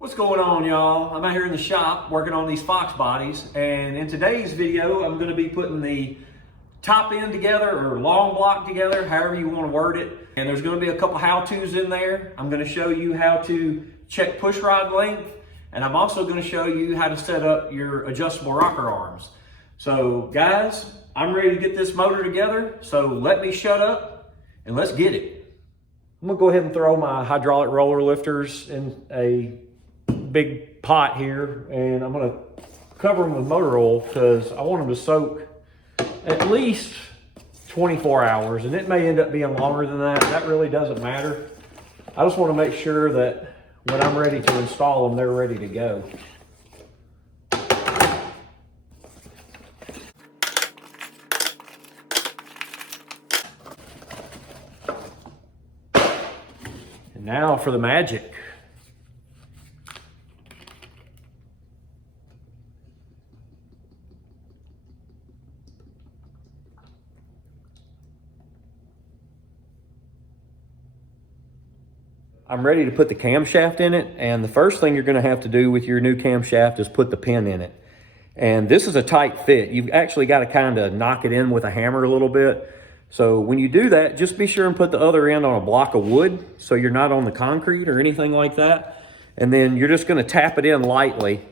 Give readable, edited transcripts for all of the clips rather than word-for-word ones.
What's going on, y'all? I'm out here in the shop working on these Fox bodies, and in today's video I'm going to be putting the top end together, or long block together, however you want to word it. And there's going to be a couple how-tos in there. I'm going to show you how to check push rod length, and I'm also going to show you how to set up your adjustable rocker arms. So guys, I'm ready to get this motor together, so let me shut up and let's get it. I'm going to go ahead and throw my hydraulic roller lifters in a big pot here, and I'm going to cover them with motor oil because I want them to soak at least 24 hours, and it may end up being longer than that. That really doesn't matter. I just want to make sure that when I'm ready to install them, they're ready to go. And now for the magic. I'm ready to put the camshaft in it, and the first thing you're going to have to do with your new camshaft is put the pin in it. And this is a tight fit. You've actually got to kind of knock it in with a hammer a little bit. So when you do that, just be sure and put the other end on a block of wood so you're not on the concrete or anything like that. And then you're just going to tap it in lightly.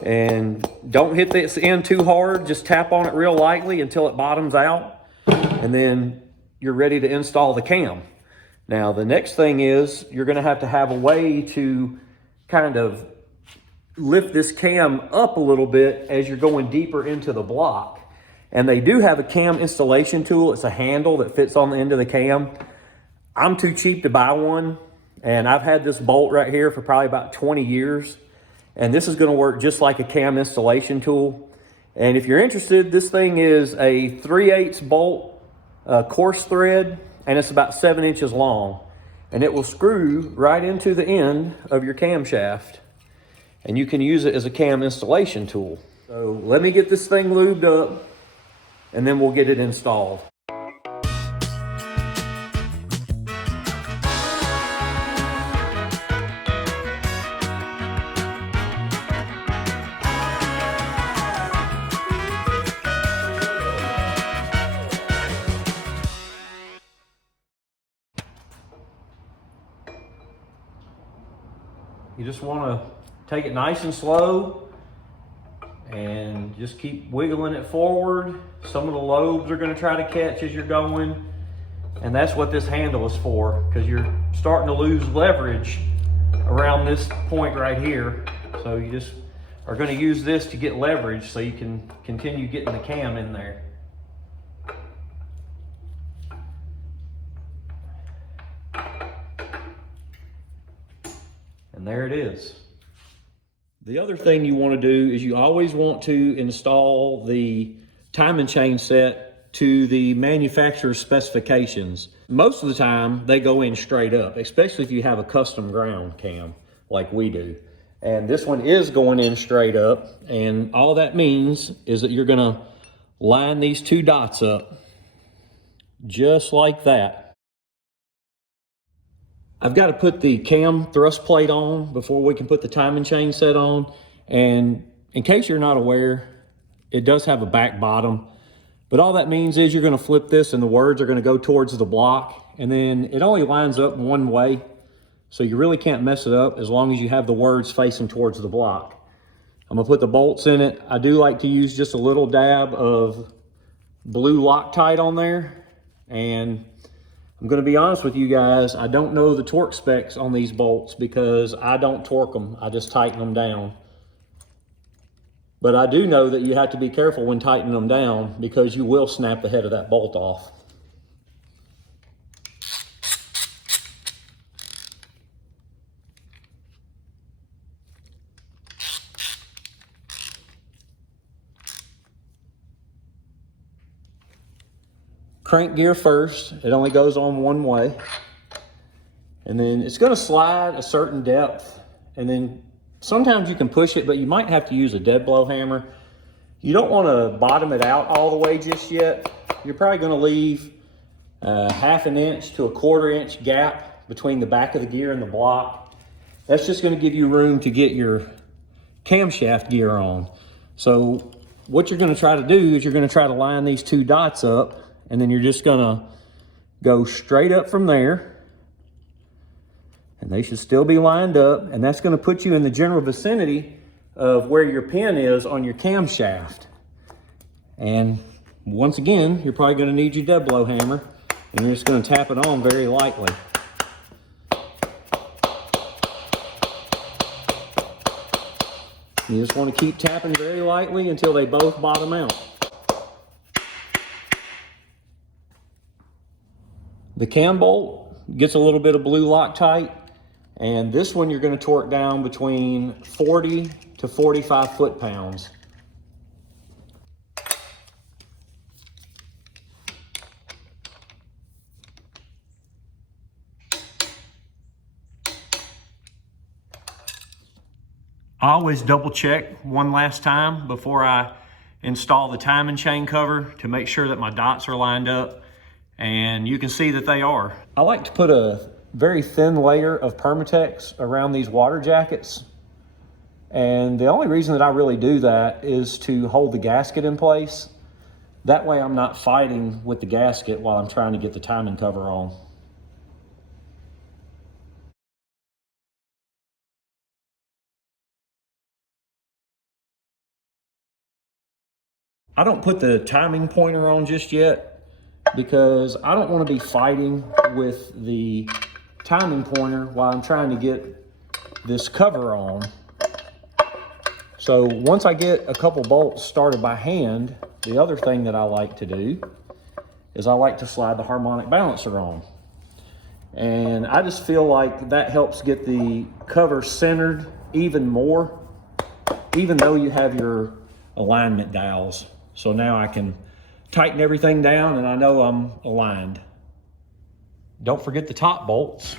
And don't hit this end too hard. Just tap on it real lightly until it bottoms out. And then you're ready to install the cam. Now, the next thing is you're going to have a way to kind of lift this cam up a little bit as you're going deeper into the block. And they do have a cam installation tool. It's a handle that fits on the end of the cam. I'm too cheap to buy one, and I've had this bolt right here for probably about 20 years. And this is going to work just like a cam installation tool. And if you're interested, this thing is a 3/8 bolt coarse thread, and it's about 7 inches long, and it will screw right into the end of your camshaft, and you can use it as a cam installation tool. So let me get this thing lubed up, and then we'll get it installed. You just want to take it nice and slow and just keep wiggling it forward. Some of the lobes are going to try to catch as you're going, and that's what this handle is for, because you're starting to lose leverage around this point right here. So you just are going to use this to get leverage so you can continue getting the cam in there. And there it is. The other thing you want to do is you always want to install the timing chain set to the manufacturer's specifications. Most of the time they go in straight up, especially if you have a custom ground cam like we do. And this one is going in straight up, and all that means is that you're going to line these two dots up just like that. I've got to put the cam thrust plate on before we can put the timing chain set on. And in case you're not aware, it does have a back bottom. But all that means is you're going to flip this and the words are going to go towards the block. And then it only lines up one way. So you really can't mess it up as long as you have the words facing towards the block. I'm going to put the bolts in it. I do like to use just a little dab of blue Loctite on there. And I'm going to be honest with you guys, I don't know the torque specs on these bolts because I don't torque them, I just tighten them down. But I do know that you have to be careful when tightening them down because you will snap the head of that bolt off. Crank gear first. It only goes on one way. And then it's going to slide a certain depth. And then sometimes you can push it, but you might have to use a dead blow hammer. You don't want to bottom it out all the way just yet. You're probably going to leave a 1/2 inch to a 1/4 inch gap between the back of the gear and the block. That's just going to give you room to get your camshaft gear on. So what you're going to try to do is you're going to try to line these two dots up, and then you're just going to go straight up from there. And they should still be lined up, and that's going to put you in the general vicinity of where your pin is on your camshaft. And once again, you're probably going to need your dead blow hammer, and you're just going to tap it on very lightly. You just want to keep tapping very lightly until they both bottom out. The cam bolt gets a little bit of blue Loctite, and this one you're going to torque down between 40 to 45 foot-pounds. I always double check one last time before I install the timing chain cover to make sure that my dots are lined up, and you can see that they are. I like to put a very thin layer of Permatex around these water jackets, and the only reason that I really do that is to hold the gasket in place. That way I'm not fighting with the gasket while I'm trying to get the timing cover on. I don't put the timing pointer on just yet because I don't want to be fighting with the timing pointer while I'm trying to get this cover on. So once I get a couple bolts started by hand, the other thing that I like to do is I like to slide the harmonic balancer on. And I just feel like that helps get the cover centered even more, even though you have your alignment dials. So now I can tighten everything down and I know I'm aligned. Don't forget the top bolts.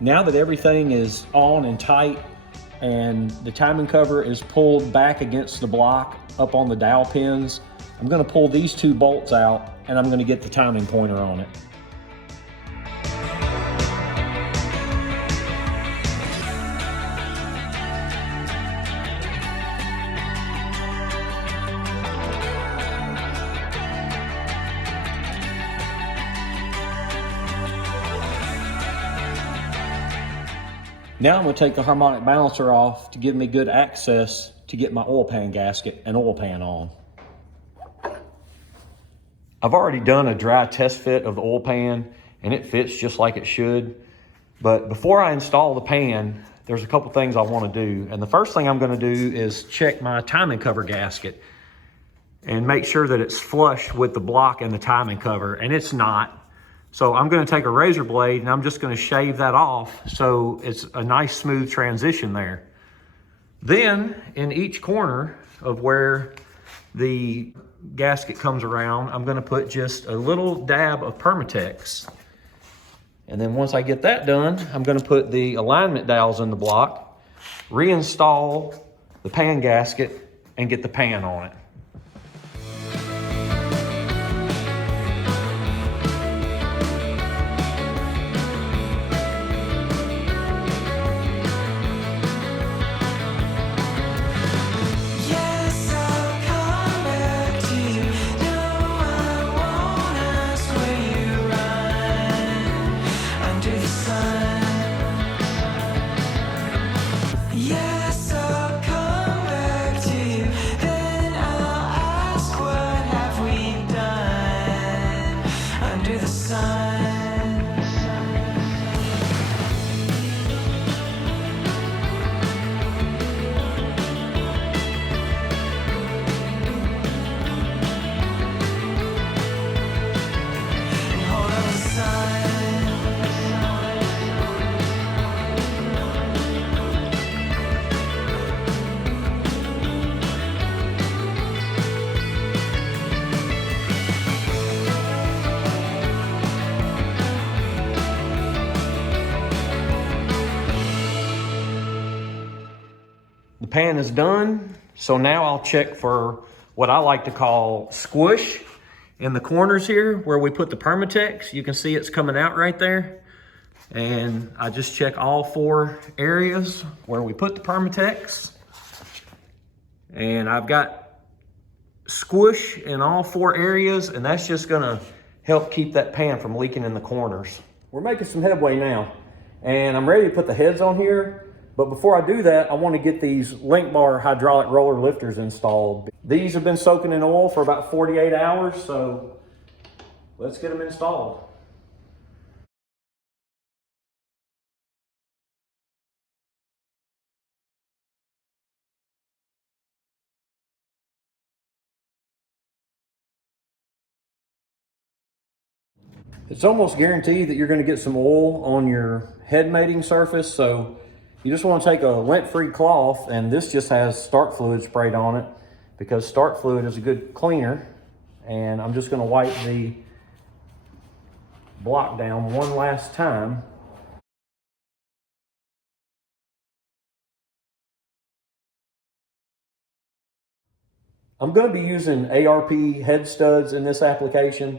Now that everything is on and tight, and the timing cover is pulled back against the block up on the dowel pins, I'm going to pull these two bolts out and I'm going to get the timing pointer on it. Now I'm going to take the harmonic balancer off to give me good access to get my oil pan gasket and oil pan on. I've already done a dry test fit of the oil pan and it fits just like it should. But before I install the pan, there's a couple things I want to do. And the first thing I'm going to do is check my timing cover gasket and make sure that it's flush with the block and the timing cover, and it's not. So I'm going to take a razor blade and I'm just going to shave that off so it's a nice smooth transition there. Then in each corner of where the gasket comes around, I'm going to put just a little dab of Permatex. And then once I get that done, I'm going to put the alignment dowels in the block, reinstall the pan gasket, and get the pan on it. Yes, I'll come back to you, then I pan is done. So now I'll check for what I like to call squish in the corners here where we put the Permatex. You can see it's coming out right there. And I just check all 4 areas where we put the Permatex. And I've got squish in all 4 areas, and that's just gonna help keep that pan from leaking in the corners. We're making some headway now, and I'm ready to put the heads on here. But before I do that, I want to get these link bar hydraulic roller lifters installed. These have been soaking in oil for about 48 hours, so let's get them installed. It's almost guaranteed that you're going to get some oil on your head mating surface, so you just want to take a lint-free cloth, and this just has start fluid sprayed on it because start fluid is a good cleaner. And I'm just going to wipe the block down one last time. I'm going to be using ARP head studs in this application,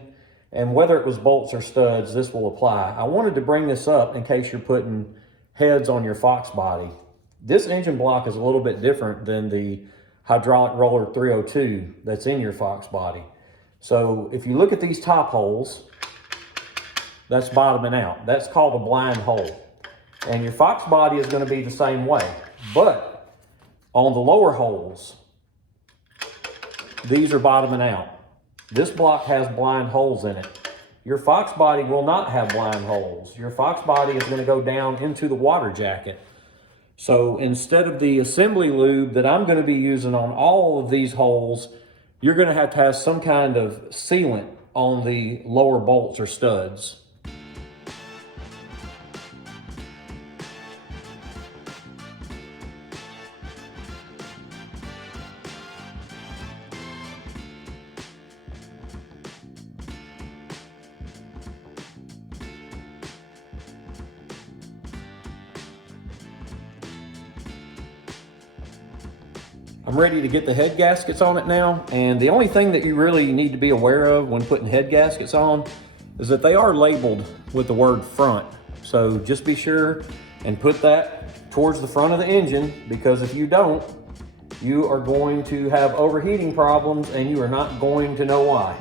and whether it was bolts or studs, this will apply. I wanted to bring this up in case you're putting heads on your Fox body. This engine block is a little bit different than the hydraulic roller 302 that's in your Fox body. So if you look at these top holes, that's bottoming out. That's called a blind hole. And your Fox body is going to be the same way. But on the lower holes, these are bottoming out. This block has blind holes in it. Your Fox body will not have blind holes. Your Fox body is going to go down into the water jacket. So instead of the assembly lube that I'm going to be using on all of these holes, you're going to have some kind of sealant on the lower bolts or studs. I'm ready to get the head gaskets on it now, and the only thing that you really need to be aware of when putting head gaskets on is that they are labeled with the word front. So just be sure and put that towards the front of the engine, because if you don't, you are going to have overheating problems and you are not going to know why.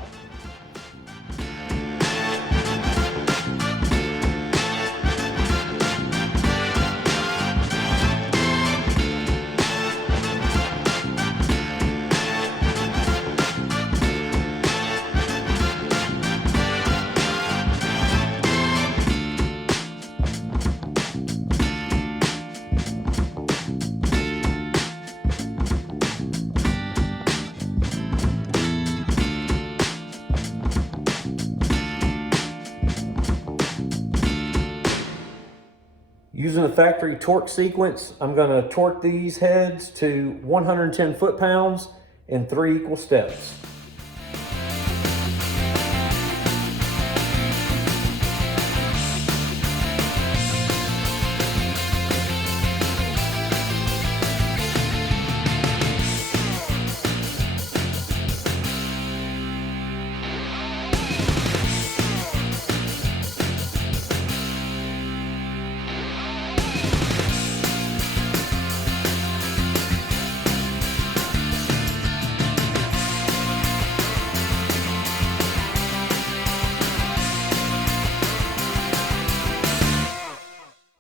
Using a factory torque sequence, I'm going to torque these heads to 110 foot-pounds in 3 equal steps.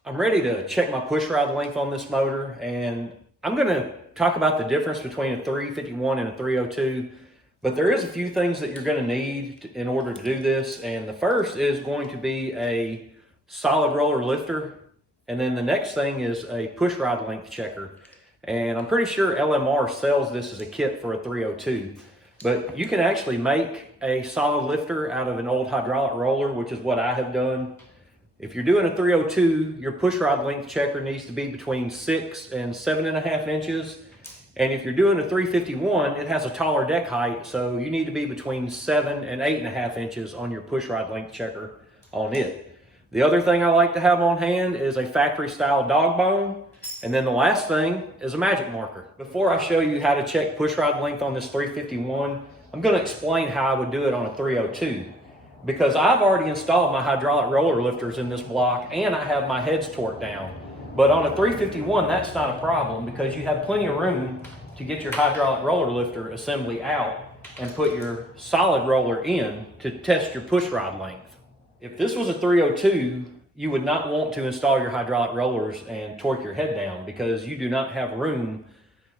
I'm ready to check my pushrod length on this motor, and I'm going to talk about the difference between a 351 and a 302, but there is a few things that you're going to need in order to do this, and the first is going to be a solid roller lifter, and then the next thing is a pushrod length checker. And I'm pretty sure LMR sells this as a kit for a 302, but you can actually make a solid lifter out of an old hydraulic roller, which is what I have done. If you're doing a 302, your pushrod length checker needs to be between 6 and 7.5 inches. And if you're doing a 351, it has a taller deck height, so you need to be between 7 and 8.5 inches on your pushrod length checker on it. The other thing I like to have on hand is a factory style dog bone. And then the last thing is a magic marker. Before I show you how to check pushrod length on this 351, I'm going to explain how I would do it on a 302. Because I've already installed my hydraulic roller lifters in this block and I have my heads torqued down. But on a 351, that's not a problem because you have plenty of room to get your hydraulic roller lifter assembly out and put your solid roller in to test your pushrod length. If this was a 302, you would not want to install your hydraulic rollers and torque your head down because you do not have room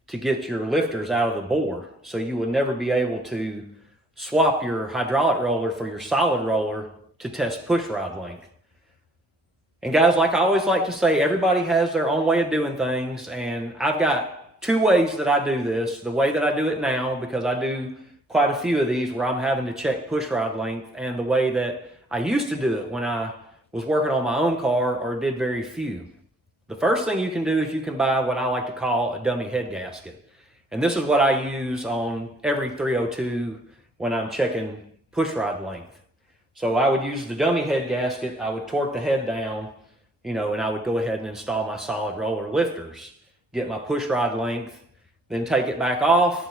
to get your lifters out of the bore. So you would never be able to swap your hydraulic roller for your solid roller to test pushrod length. And guys, like I always like to say, everybody has their own way of doing things, and I've got two ways that I do this. The way that I do it now, because I do quite a few of these where I'm having to check pushrod length, and the way that I used to do it when I was working on my own car or did very few. The first thing you can do is you can buy what I like to call a dummy head gasket. And this is what I use on every 302 when I'm checking pushrod length. So I would use the dummy head gasket, I would torque the head down, and I would go ahead and install my solid roller lifters, get my pushrod length, then take it back off,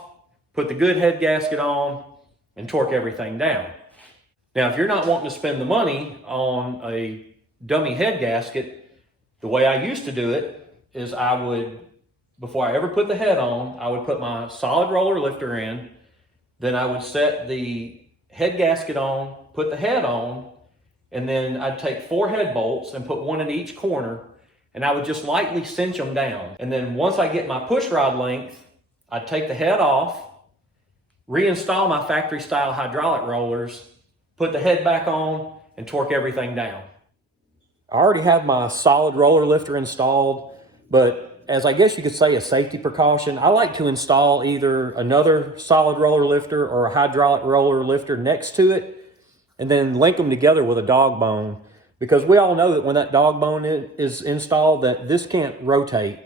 put the good head gasket on, and torque everything down. Now, if you're not wanting to spend the money on a dummy head gasket, the way I used to do it is I would, before I ever put the head on, I would put my solid roller lifter in, then I would set the head gasket on, put the head on, and then I'd take 4 head bolts and put one in each corner, and I would just lightly cinch them down. And then once I get my pushrod length, I'd take the head off, reinstall my factory style hydraulic rollers, put the head back on, and torque everything down. I already have my solid roller lifter installed, but as I guess you could say a safety precaution, I like to install either another solid roller lifter or a hydraulic roller lifter next to it and then link them together with a dog bone, because we all know that when that dog bone is installed that this can't rotate.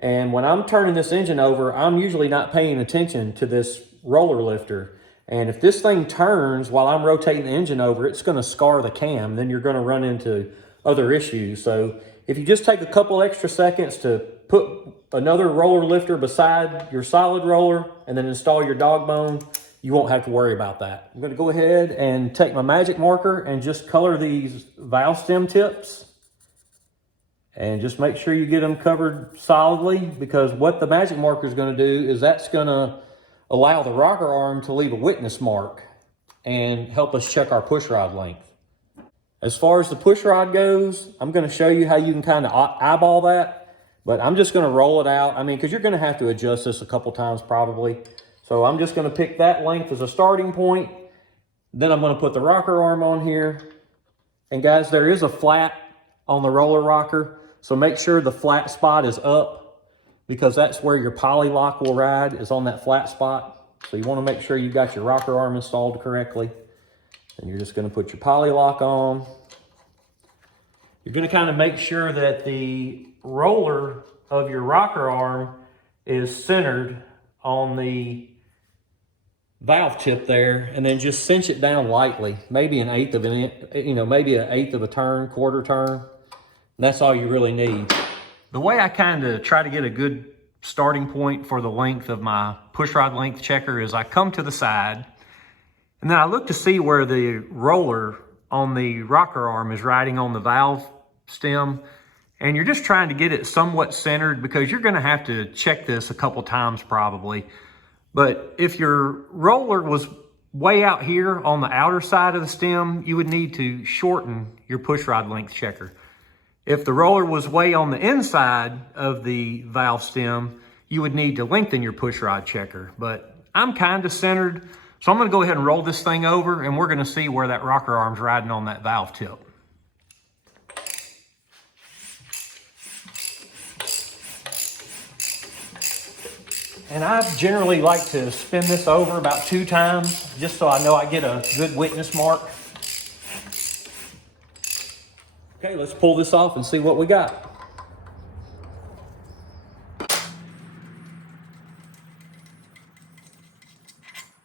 And when I'm turning this engine over, I'm usually not paying attention to this roller lifter. And if this thing turns while I'm rotating the engine over, it's going to scar the cam. Then you're going to run into other issues. So if you just take a couple extra seconds to put another roller lifter beside your solid roller and then install your dog bone, you won't have to worry about that. I'm going to go ahead and take my magic marker and just color these valve stem tips. And just make sure you get them covered solidly, because what the magic marker is going to do is that's going to allow the rocker arm to leave a witness mark and help us check our pushrod length. As far as the pushrod goes, I'm going to show you how you can kind of eyeball that, but I'm just going to roll it out. I mean, because you're going to have to adjust this a couple times probably. So I'm just going to pick that length as a starting point. Then I'm going to put the rocker arm on here. And guys, there is a flat on the roller rocker, so make sure the flat spot is up, because that's where your poly lock will ride, is on that flat spot. So you want to make sure you got your rocker arm installed correctly. And you're just going to put your poly lock on. You're going to kind of make sure that the roller of your rocker arm is centered on the valve tip there, and then just cinch it down lightly, maybe an eighth of an inch, maybe an eighth of a turn, quarter turn. And that's all you really need. The way I kind of try to get a good starting point for the length of my pushrod length checker is I come to the side, and then I look to see where the roller on the rocker arm is riding on the valve stem. And you're just trying to get it somewhat centered, because you're going to have to check this a couple times probably. But if your roller was way out here on the outer side of the stem, you would need to shorten your pushrod length checker. If the roller was way on the inside of the valve stem, you would need to lengthen your pushrod checker. But I'm kind of centered, so I'm going to go ahead and roll this thing over, and we're going to see where that rocker arm's riding on that valve tip. And I generally like to spin this over about 2 times, just so I know I get a good witness mark. Okay, let's pull this off and see what we got.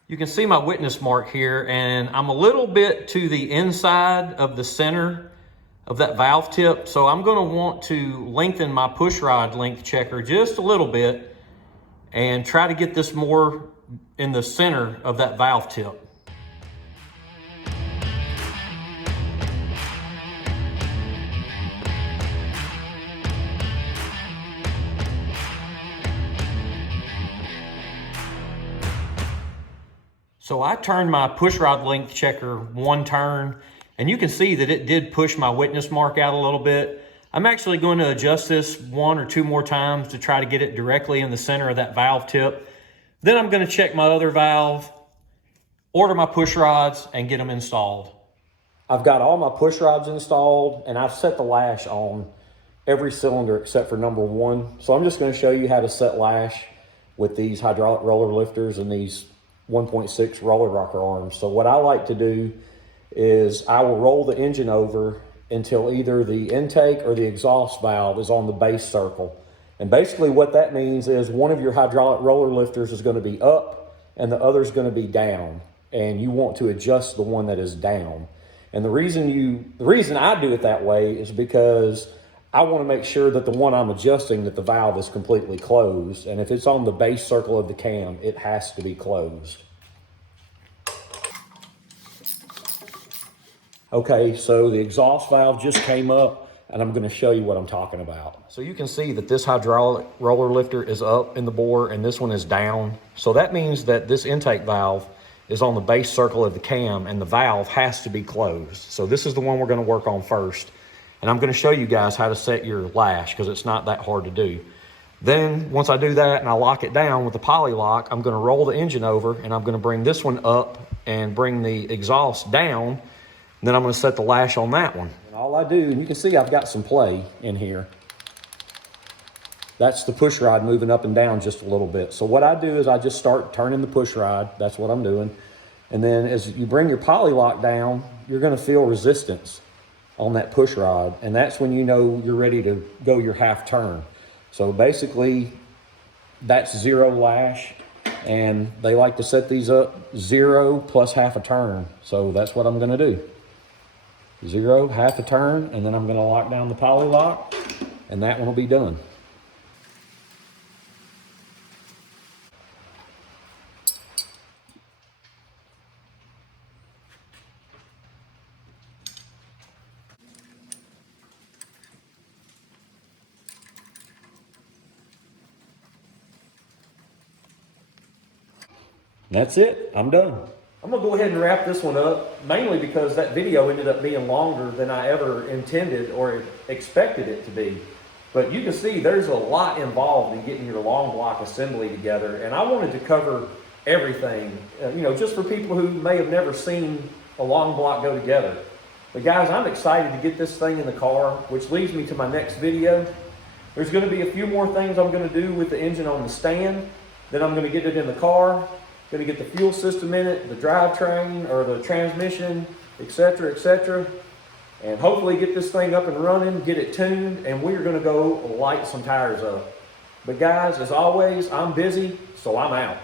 You can see my witness mark here, and I'm a little bit to the inside of the center of that valve tip. So I'm gonna want to lengthen my push rod length checker just a little bit and try to get this more in the center of that valve tip. So I turned my push rod length checker one turn, and you can see that it did push my witness mark out a little bit. I'm actually going to adjust this one or two more times to try to get it directly in the center of that valve tip. Then I'm going to check my other valve, order my push rods, and get them installed. I've got all my push rods installed, and I've set the lash on every cylinder except for number 1. So I'm just going to show you how to set lash with these hydraulic roller lifters and these 1.6 roller rocker arms. So what I like to do is I will roll the engine over until either the intake or the exhaust valve is on the base circle. And basically what that means is one of your hydraulic roller lifters is going to be up and the other is going to be down. And you want to adjust the one that is down. And the reason I do it that way is because I want to make sure that the one I'm adjusting, that the valve is completely closed. And if it's on the base circle of the cam, it has to be closed. Okay, so the exhaust valve just came up, and I'm going to show you what I'm talking about. So you can see that this hydraulic roller lifter is up in the bore and this one is down. So that means that this intake valve is on the base circle of the cam and the valve has to be closed. So this is the one we're going to work on first. And I'm going to show you guys how to set your lash because it's not that hard to do. Then once I do that and I lock it down with the poly lock, I'm going to roll the engine over and I'm going to bring this one up and bring the exhaust down. And then I'm going to set the lash on that one. And all I do, and you can see I've got some play in here. That's the push rod moving up and down just a little bit. So what I do is I just start turning the push rod. That's what I'm doing. And then as you bring your poly lock down, you're going to feel resistance on that push rod, and that's when you know you're ready to go your half turn. So basically that's 0 lash, and they like to set these up 0 plus half a turn. So that's what I'm going to do. 0, half a turn, and then I'm going to lock down the poly lock, and that one will be done. That's it, I'm done. I'm gonna go ahead and wrap this one up, mainly because that video ended up being longer than I ever intended or expected it to be. But you can see there's a lot involved in getting your long block assembly together, and I wanted to cover everything, just for people who may have never seen a long block go together. But guys, I'm excited to get this thing in the car, which leads me to my next video. There's gonna be a few more things I'm gonna do with the engine on the stand. Then I'm gonna get it in the car. Going to get the fuel system in it, the drivetrain or the transmission, etc., etc. And hopefully get this thing up and running, get it tuned, and we're going to go light some tires up. But guys, as always, I'm busy, so I'm out.